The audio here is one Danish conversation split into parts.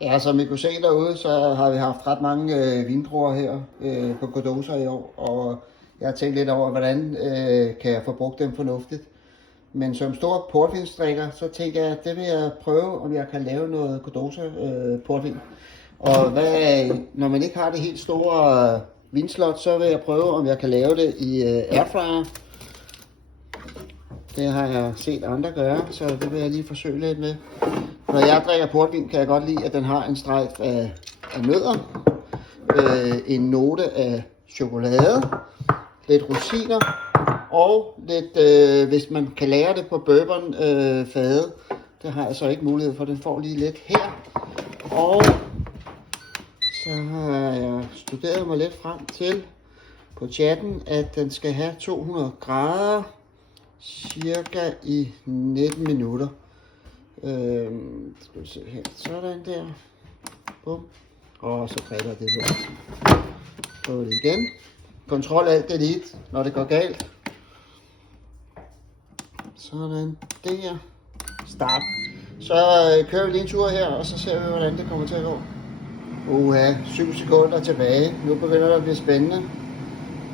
Ja, som I kunne se derude, så har vi haft ret mange vindruer her på Godosa i år, og jeg har tænkt lidt over, hvordan kan jeg få brugt dem fornuftigt. Men som stor portvindsdrikker, så tænker jeg, at det vil jeg prøve, om jeg kan lave noget Godosa portvin. Og når man ikke har det helt store vindslot, så vil jeg prøve, om jeg kan lave det i airfryer. Det har jeg set andre gøre, så det vil jeg lige forsøge lidt med. Når jeg drikker portvin, kan jeg godt lide, at den har en strejf af nødder, en note af chokolade, lidt rosiner og lidt, hvis man kan lære det på bourbon fade. Det har jeg så ikke mulighed for, den får lige lidt her. Og så har jeg studeret mig lidt frem til på chatten, at den skal have 200 grader cirka i 19 minutter. Skal vi se her, sådan der, bum, og så falder det lort. Prøv det igen. Kontrol alt delete, når det går galt. Sådan der. Start. Så kører vi lige en tur her, og så ser vi, hvordan det kommer til at gå. 7 sekunder tilbage. Nu begynder det at blive spændende.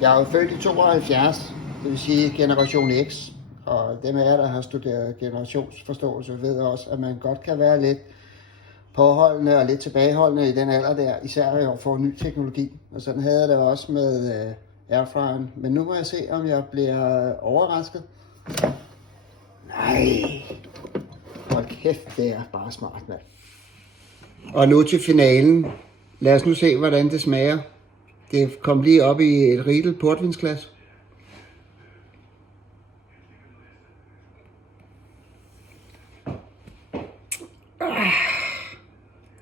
Jeg er jo født i 72, det vil sige generation X. Og dem af jer, der har studeret generationsforståelse, ved også, at man godt kan være lidt påholdende og lidt tilbageholdende i den alder der, især over for ny teknologi. Og sådan havde jeg det også med airfryeren. Men nu må jeg se, om jeg bliver overrasket. Nej, hold kæft, det er bare smart, mand. Og nu til finalen. Lad os nu se, hvordan det smager. Det kom lige op i et Riedel portvinsglas.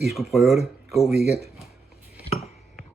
I skulle prøve det. God weekend.